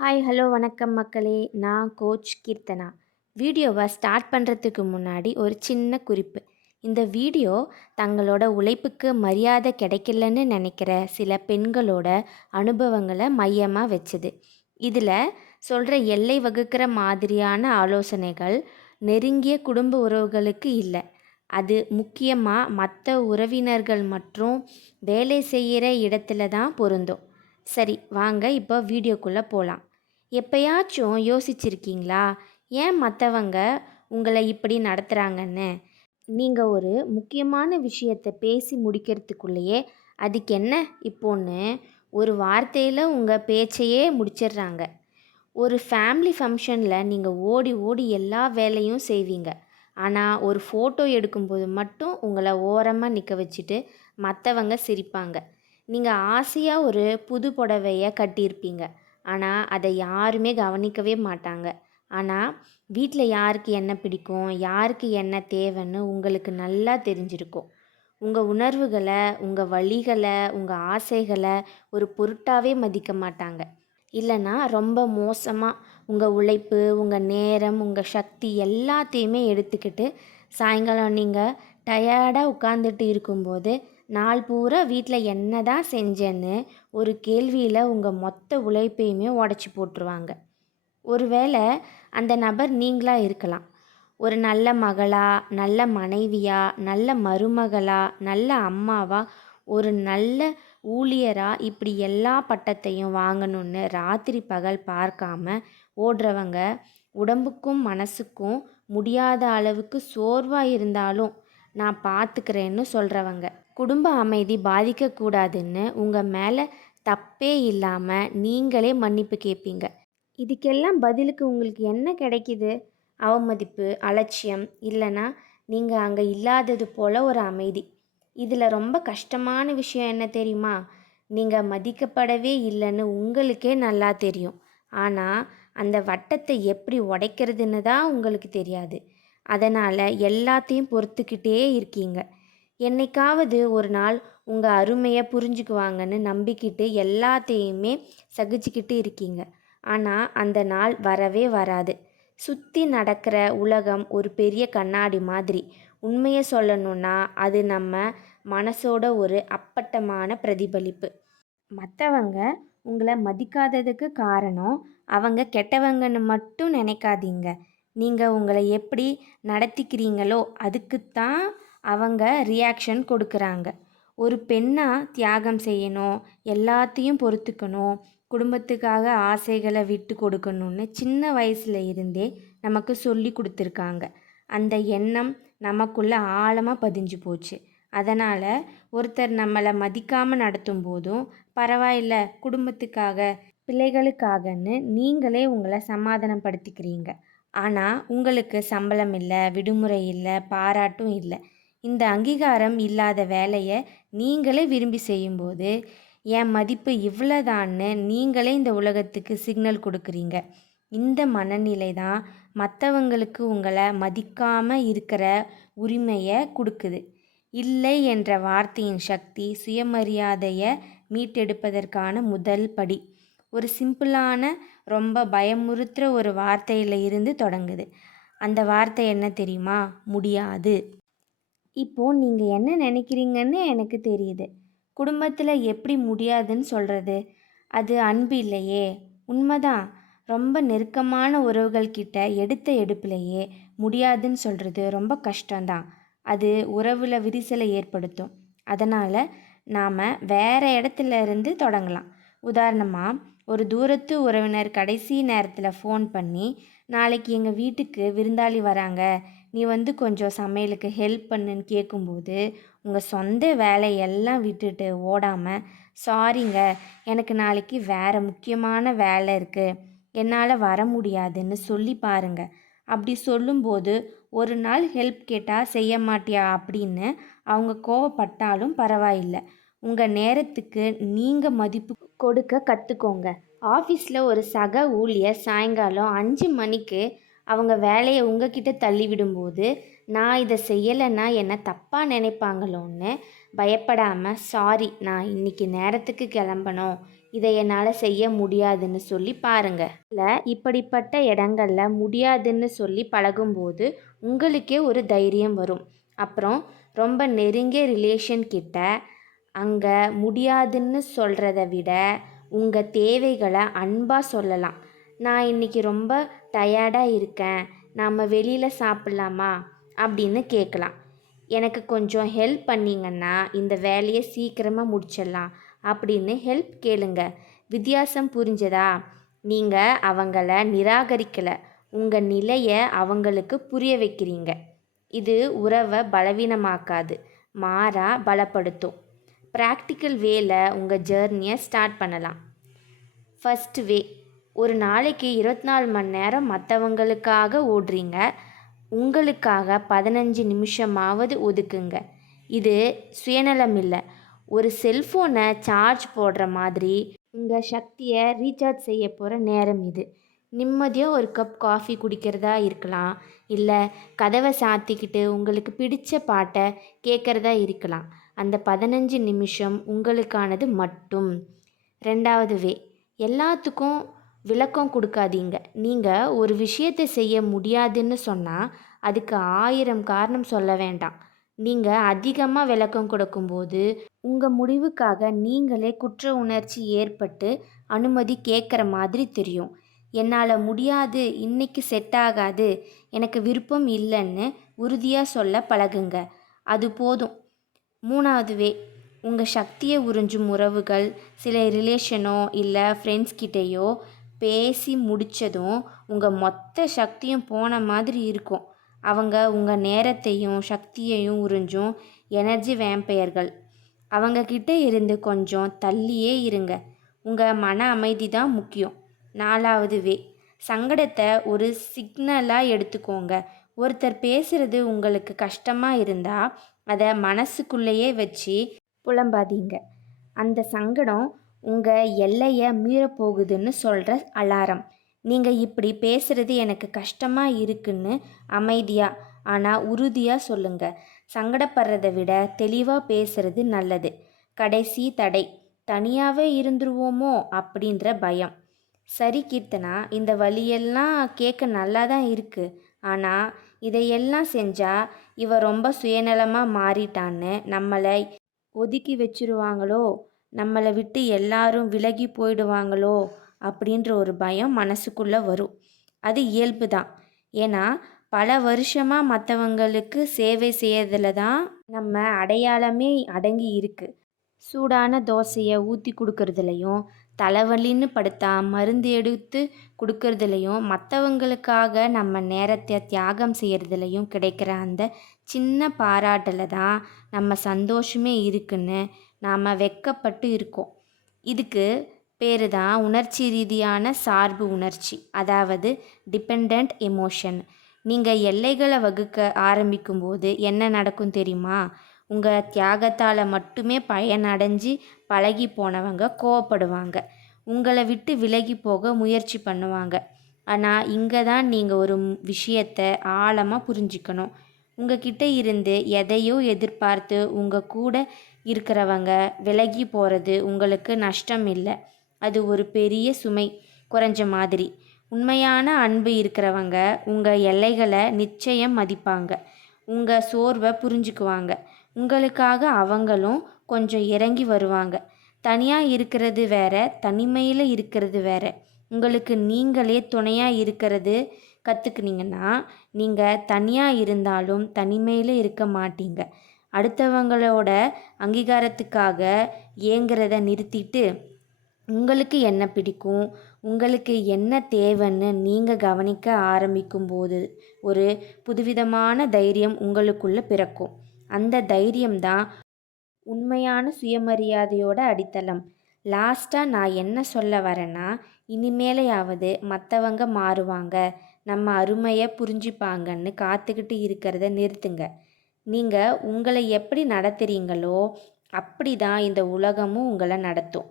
Hi hello வணக்கம் மக்களே. நான் கோச் கீர்த்தனா. வீடியோவை ஸ்டார்ட் பண்ணுறதுக்கு முன்னாடி ஒரு சின்ன குறிப்பு. இந்த வீடியோ தங்களோட உழைப்புக்கு மரியாதை கிடைக்கலன்னு நினைக்கிற சில பெண்களோட அனுபவங்களை மையமாக வச்சுது. இதில் சொல்கிற எல்லை வகுக்கிற மாதிரியான ஆலோசனைகள் நெருங்கிய குடும்ப உறவுகளுக்கு இல்லை. அது முக்கியமாக மற்ற உறவினர்கள் மற்றும் வேலை செய்கிற இடத்துல தான் பொருந்தும். சரி வாங்க இப்போ வீடியோக்குள்ளே போகலாம் எப்பயாச்சும் யோசிச்சிருக்கீங்களா? ஏன் மற்றவங்க உங்களை இப்படி நடத்துகிறாங்கன்னு நீங்கள் ஒரு முக்கியமான விஷயத்தை பேசி முடிக்கிறதுக்குள்ளேயே அதுக்கு என்ன இப்போன்னு ஒரு வார்த்தையில் உங்கள் பேச்சையே முடிச்சிடுறாங்க. ஒரு ஃபேமிலி ஃபங்க்ஷனில் நீங்கள் ஓடி ஓடி எல்லா வேலையும் செய்வீங்க. ஆனால் ஒரு ஃபோட்டோ எடுக்கும்போது மட்டும் உங்களை ஓரமாக நிற்க வச்சுட்டு மற்றவங்க சிரிப்பாங்க. நீங்கள் ஆசையாக ஒரு புது புடவையை கட்டியிருப்பீங்க. ஆனால் அதை யாருமே கவனிக்கவே மாட்டாங்க. ஆனால் வீட்டில் யாருக்கு என்ன பிடிக்கும் யாருக்கு என்ன தேவைன்னு உங்களுக்கு நல்லா தெரிஞ்சிருக்கும். உங்கள் உணர்வுகளை உங்கள் வழிகளை உங்கள் ஆசைகளை ஒரு பொருட்டாகவே மதிக்க மாட்டாங்க. இல்லைன்னா ரொம்ப மோசமாக உங்கள் உழைப்பு உங்கள் நேரம் உங்கள் சக்தி எல்லாத்தையுமே எடுத்துக்கிட்டு சாயங்காலம் நீங்கள் டயர்டாக உட்காந்துட்டு இருக்கும்போது நாள் பூரா வீட்டில் என்ன தான் செஞ்சேன்னு ஒரு கேள்வியில் உங்கள் மொத்த உழைப்பையுமே உடச்சி போட்டுருவாங்க. ஒருவேளை அந்த நபர் நீங்களாக இருக்கலாம். ஒரு நல்ல மகளா நல்ல மனைவியா நல்ல மருமகளா நல்ல அம்மாவா ஒரு நல்ல ஊழியராக இப்படி எல்லா பட்டத்தையும் வாங்கணும்னு ராத்திரி பகல் பார்க்காம ஓடுறவங்க உடம்புக்கும் மனசுக்கும் முடியாத அளவுக்கு சோர்வாக இருந்தாலும் நான் பார்த்துக்கிறேன்னு சொல்கிறவங்க குடும்ப அமைதி பாதிக்கக்கூடாதுன்னு உங்கள் மேலே தப்பே இல்லாமல் நீங்களே மன்னிப்பு கேட்பீங்க இதுக்கெல்லாம் பதிலுக்கு உங்களுக்கு என்ன கிடைக்கிது? அவமதிப்பு அலட்சியம் இல்லைன்னா நீங்கள் அங்கே இல்லாதது போல் ஒரு அமைதி. இதில் ரொம்ப கஷ்டமான விஷயம் என்ன தெரியுமா? நீங்கள் மதிக்கப்படவே இல்லைன்னு உங்களுக்கே நல்லா தெரியும். ஆனால் அந்த வட்டத்தை எப்படி உடைக்கிறதுன்னு தான் உங்களுக்கு தெரியாது. அதனால் எல்லாத்தையும் பொறுத்துக்கிட்டே இருக்கீங்க. என்னைக்காவது ஒரு நாள் உங்கள் அருமையை புரிஞ்சுக்குவாங்கன்னு நம்பிக்கிட்டு எல்லாத்தையுமே சகிச்சுக்கிட்டு இருக்கீங்க. ஆனால் அந்த நாள் வரவே வராது. சுற்றி நடக்கிற உலகம் ஒரு பெரிய கண்ணாடி மாதிரி. உண்மையை சொல்லணுன்னா அது நம்ம மனசோட ஒரு அப்பட்டமான பிரதிபலிப்பு. மற்றவங்க உங்களை மதிக்காததுக்கு காரணம் அவங்க கெட்டவங்கன்னு மட்டும் நினைக்காதீங்க. நீங்கள் உங்களை எப்படி நடத்திக்கிறீங்களோ அதுக்குத்தான் அவங்க ரியாக்ஷன் கொடுக்குறாங்க. ஒரு பெண்ணாக தியாகம் செய்யணும் எல்லாத்தையும் பொறுத்துக்கணும் குடும்பத்துக்காக ஆசைகளை விட்டு கொடுக்கணும்னு சின்ன வயசில் இருந்தே நமக்கு சொல்லி கொடுத்துருக்காங்க. அந்த எண்ணம் நமக்குள்ளே ஆழமாக பதிஞ்சு போச்சு. அதனால் ஒருத்தர் நம்மளை மதிக்காமல் நடத்தும் போதும் பரவாயில்ல குடும்பத்துக்காக பிள்ளைகளுக்காகன்னு நீங்களே உங்களை சமாதானப்படுத்திக்கிறீங்க. ஆனால் உங்களுக்கு சம்பளம் இல்லை விடுமுறை இல்லை பாராட்டும் இல்லை. இந்த அங்கீகாரம் இல்லாத வேலையை நீங்களே விரும்பி செய்யும்போது என் மதிப்பு இவ்வளோதான்னு நீங்களே இந்த உலகத்துக்கு சிக்னல் கொடுக்குறீங்க. இந்த மனநிலை தான் மற்றவங்களுக்கு உங்களை மதிக்காமல் இருக்கிற உரிமையை கொடுக்குது. இல்லை என்ற வார்த்தையின் சக்தி சுயமரியாதையை மீட்டெடுப்பதற்கான முதல் படி. ஒரு சிம்பிளான ரொம்ப பயமுறுத்துகிற ஒரு வார்த்தையில் இருந்து தொடங்குது. அந்த வார்த்தை என்ன தெரியுமா? முடியாது. இப்போது நீங்கள் என்ன நினைக்கிறீங்கன்னு எனக்கு தெரியுது. குடும்பத்தில் எப்படி முடியாதுன்னு சொல்கிறது அது அன்பு இல்லையே. உண்மைதான். ரொம்ப நெருக்கமான உறவுகள் கிட்ட எடுத்த எடுப்பிலேயே முடியாதுன்னு சொல்கிறது ரொம்ப கஷ்டம்தான். அது உறவில் விரிசலை ஏற்படுத்தும். அதனால் நாம் வேறு இடத்துல இருந்து தொடங்கலாம். உதாரணமாக ஒரு தூரத்து உறவினர் கடைசி நேரத்தில் ஃபோன் பண்ணி நாளைக்கு எங்கள் வீட்டுக்கு விருந்தாளி வராங்க. நீ வந்து கொஞ்சம் சமையலுக்கு ஹெல்ப் பண்ணுன்னு கேட்கும்போது உங்கள் சொந்த வேலையெல்லாம் விட்டுட்டு ஓடாமல் சாரிங்க எனக்கு நாளைக்கு வேறு முக்கியமான வேலை இருக்குது என்னால் வர முடியாதுன்னு சொல்லி பாருங்க. அப்படி சொல்லும்போது ஒரு நாள் ஹெல்ப் கேட்டால் செய்ய மாட்டியா? அப்படின்னு அவங்க கோவப்பட்டாலும் பரவாயில்லை. உங்கள் நேரத்துக்கு நீங்கள் மதிப்பு கொடுக்க கற்றுக்கோங்க ஆஃபீஸில் ஒரு சக ஊழியர் சாயங்காலம் அஞ்சு மணிக்கு அவங்க வேலையை உங்ககிட்ட தள்ளி விடும்போது நான் இதை செய்யலைன்னா என்னை தப்பாக நினைப்பாங்களோன்னு பயப்படாமல் சாரி நான் இன்னைக்கு நேரத்துக்கு கிளம்பணும். இதை என்னால் செய்ய முடியாதுன்னு சொல்லி பாருங்கள் இல்லை இப்படிப்பட்ட இடங்களில் முடியாதுன்னு சொல்லி பழகும்போது உங்களுக்கே ஒரு தைரியம் வரும். அப்புறம் ரொம்ப நெருங்கிய ரிலேஷன் கிட்ட அங்கே முடியாதுன்னு சொல்கிறத விட உங்கள் தேவைகளை அன்பாக சொல்லலாம். நான் இன்னைக்கு ரொம்ப டயர்டாக இருக்கேன். நாம் வெளியில் சாப்பிட்லாமா? அப்படின்னு கேட்கலாம். எனக்கு கொஞ்சம் ஹெல்ப் பண்ணிங்கன்னா இந்த வேலையை சீக்கிரமாக முடிச்சிடலாம் அப்படின்னு ஹெல்ப் கேளுங்க. வித்தியாசம் புரிஞ்சதா? நீங்கள் அவங்கள நிராகரிக்கலை. உங்கள் நிலையை அவங்களுக்கு புரிய வைக்கிறீங்க. இது உறவை பலவீனமாக்காது. மாறா பலப்படுத்தும். ப்ராக்டிக்கல் வேல உங்கள் ஜேர்னியை ஸ்டார்ட் பண்ணலாம். ஃபஸ்ட் வே ஒரு நாளைக்கு இருபத்தி நாலு மணி நேரம் மற்றவங்களுக்காக ஓடுறீங்க. உங்களுக்காக பதினஞ்சு நிமிஷமாவது ஒதுக்குங்க. இது சுயநலம் இல்லை. ஒரு செல்ஃபோனை சார்ஜ் போடுற மாதிரி உங்கள் சக்தியை ரீசார்ஜ் செய்ய போகிற நேரம் இது. நிம்மதியாக ஒரு கப் காஃபி குடிக்கிறதா இருக்கலாம். இல்லை கதவை சாத்திக்கிட்டு உங்களுக்கு பிடிச்ச பாட்டை கேட்குறதா இருக்கலாம். அந்த பதினஞ்சு நிமிஷம் உங்களுக்கானது மட்டும். ரெண்டாவது வே எல்லாத்துக்கும் விளக்கம் கொடுக்காதீங்க. நீங்கள் ஒரு விஷயத்தை செய்ய முடியாதுன்னு சொன்னால் அதுக்கு ஆயிரம் காரணம் சொல்ல வேண்டாம். நீங்கள் அதிகமாக விளக்கம் கொடுக்கும்போது உங்கள் முடிவுக்காக நீங்களே குற்ற உணர்ச்சி ஏற்பட்டு அனுமதி கேட்குற மாதிரி தெரியும். என்னால் முடியாது இன்னைக்கு செட் ஆகாது எனக்கு விருப்பம் இல்லைன்னு உறுதியாக சொல்ல பழகுங்க. அது போதும். மூணாவது வே உங்கள் சக்தியை உறிஞ்சும் உறவுகள் சில ரிலேஷனோ இல்லை ஃப்ரெண்ட்ஸ் கிட்டேயோ பேசி முடித்ததும் உங்கள் மொத்த சக்தியும் போன மாதிரி இருக்கும். அவங்க உங்கள் நேரத்தையும் சக்தியையும் உறிஞ்சும் எனர்ஜி வேம்பையர்கள் அவங்கக்கிட்ட இருந்து கொஞ்சம் தள்ளியே இருங்க. உங்கள் மன அமைதி தான் முக்கியம். நாலாவது வே சங்கடத்தை ஒரு சிக்னலாக எடுத்துக்கோங்க. ஒருத்தர் பேசுகிறது உங்களுக்கு கஷ்டமாக இருந்தால் அதை மனசுக்குள்ளேயே வச்சு புலம்பாதீங்க. அந்த சங்கடம் உங்கள் எல்லையை மீறப்போகுதுன்னு சொல்கிற அலாரம். நீங்கள் இப்படி பேசுகிறது எனக்கு கஷ்டமாக இருக்குன்னு அமைதியாக ஆனால் உறுதியாக சொல்லுங்கள் சங்கடப்படுறதை விட தெளிவாக பேசுறது நல்லது. கடைசி தடை. தனியாகவே இருந்துருவோமோ அப்படின்ற பயம். சரி கீர்த்தனா இந்த வழியெல்லாம் கேட்க நல்லா தான் இருக்குது ஆனால் இதையெல்லாம் செஞ்சால் இவ ரொம்ப சுயநலமாக மாறிட்டான்னு நம்மளை ஒதுக்கி வச்சிருவாங்களோ? நம்மளை விட்டு எல்லாரும் விலகி போயிடுவாங்களோ அப்படின்ற ஒரு பயம் மனசுக்குள்ளே வரும். அது இயல்பு தான் ஏன்னா பல வருஷமாக மற்றவங்களுக்கு சேவை செய்யறதுல தான் நம்ம அடையாளமே அடங்கி இருக்குது சூடான தோசையை ஊற்றி கொடுக்கறதுலையும் தலைவலின்னு படுத்தா மருந்து எடுத்து கொடுக்கறதுலையும் மற்றவங்களுக்காக நம்ம நேரத்தை தியாகம் செய்கிறதுலையும் கிடைக்கிற அந்த சின்ன பாராட்டில் தான் நம்ம சந்தோஷமே இருக்குன்னு நாம் வெக்கப்பட்டு இருக்கோம். இதுக்கு பேர் தான் உணர்ச்சி ரீதியான சார்பு உணர்ச்சி அதாவது டிபெண்ட் எமோஷன் நீங்கள் எல்லைகளை வகுக்க ஆரம்பிக்கும்போது என்ன நடக்கும் தெரியுமா? உங்கள் தியாகத்தால் மட்டுமே பயனடைஞ்சு பழகி போனவங்க கோவப்படுவாங்க. உங்களை விட்டு விலகி போக முயற்சி பண்ணுவாங்க. ஆனால் இங்கே தான் நீங்கள் ஒரு விஷயத்தை ஆழமாக புரிஞ்சுக்கணும். உங்ககிட்ட இருந்து எதையோ எதிர்பார்த்து உங்கள் கூட இருக்கிறவங்க விலகி போகிறது உங்களுக்கு நஷ்டம் இல்லை. அது ஒரு பெரிய சுமை குறைஞ்ச மாதிரி. உண்மையான அன்பு இருக்கிறவங்க உங்கள் எல்லைகளை நிச்சயம் மதிப்பாங்க. உங்கள் சோர்வை புரிஞ்சுக்குவாங்க. உங்களுக்காக அவங்களும் கொஞ்சம் இறங்கி வருவாங்க. தனியாக இருக்கிறது வேற தனிமையில் இருக்கிறது வேற. உங்களுக்கு நீங்களே துணையாக இருக்கிறது கற்றுக்குனீங்கன்னா நீங்கள் தனியாக இருந்தாலும் தனிமையில் இருக்க மாட்டீங்க. அடுத்தவங்களோட அங்கீகாரத்துக்காக ஏங்குறத நிறுத்திட்டு உங்களுக்கு என்ன பிடிக்கும் உங்களுக்கு என்ன தேவைன்னு நீங்கள் கவனிக்க ஆரம்பிக்கும் போது ஒரு புதுவிதமான தைரியம் உங்களுக்குள்ளே பிறக்கும். அந்த தைரியம் தான் உண்மையான சுயமரியாதையோட அடித்தளம். லாஸ்ட்டாக நான் என்ன சொல்ல வரேன்னா இனிமேலையாவது மற்றவங்க மாறுவாங்க. நம்ம அருமையை புரிஞ்சுப்பாங்கன்னு காத்துக்கிட்டு இருக்கிறத நிறுத்துங்க. நீங்கள் உங்களை எப்படி நடத்துகிறீங்களோ அப்படி தான் இந்த உலகமும் உங்களை நடத்தும்.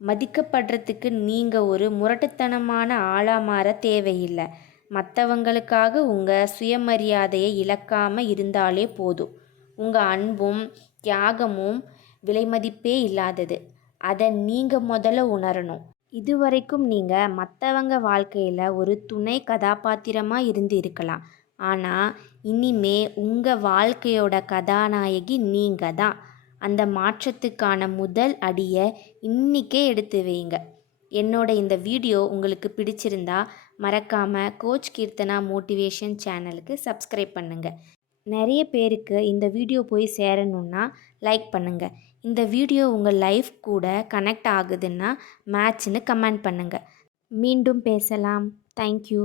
மதிக்கப்படுறதுக்கு நீங்கள் ஒரு முரட்டுத்தனமான ஆளாக மாற தேவையில்லை. மற்றவங்களுக்காக உங்கள் சுயமரியாதையை இழக்காமல் இருந்தாலே போதும். உங்கள் அன்பும் தியாகமும் விலைமதிப்பே இல்லாதது. அதை நீங்கள் முதல்ல உணரணும். இதுவரைக்கும் நீங்கள் மற்றவங்க வாழ்க்கையில் ஒரு துணை கதாபாத்திரமாக இருந்து இருக்கலாம். ஆனால் இனிமே உங்கள் வாழ்க்கையோட கதாநாயகி நீங்கள் தான். அந்த மாற்றத்துக்கான முதல் அடியை இன்றைக்கே எடுத்து வைங்க. என்னோட இந்த வீடியோ உங்களுக்கு பிடிச்சிருந்தா மறக்காமல் கோச் கீர்த்தனா மோட்டிவேஷன் சேனலுக்கு சப்ஸ்கிரைப் பண்ணுங்கள் நிறைய பேருக்கு இந்த வீடியோ போய் சேரணுன்னா லைக் பண்ணுங்கள் இந்த வீடியோ உங்கள் லைஃப் கூட கனெக்ட் ஆகுதுன்னா மேட்ச்னு கமெண்ட் பண்ணுங்கள் மீண்டும் பேசலாம். தேங்க்யூ.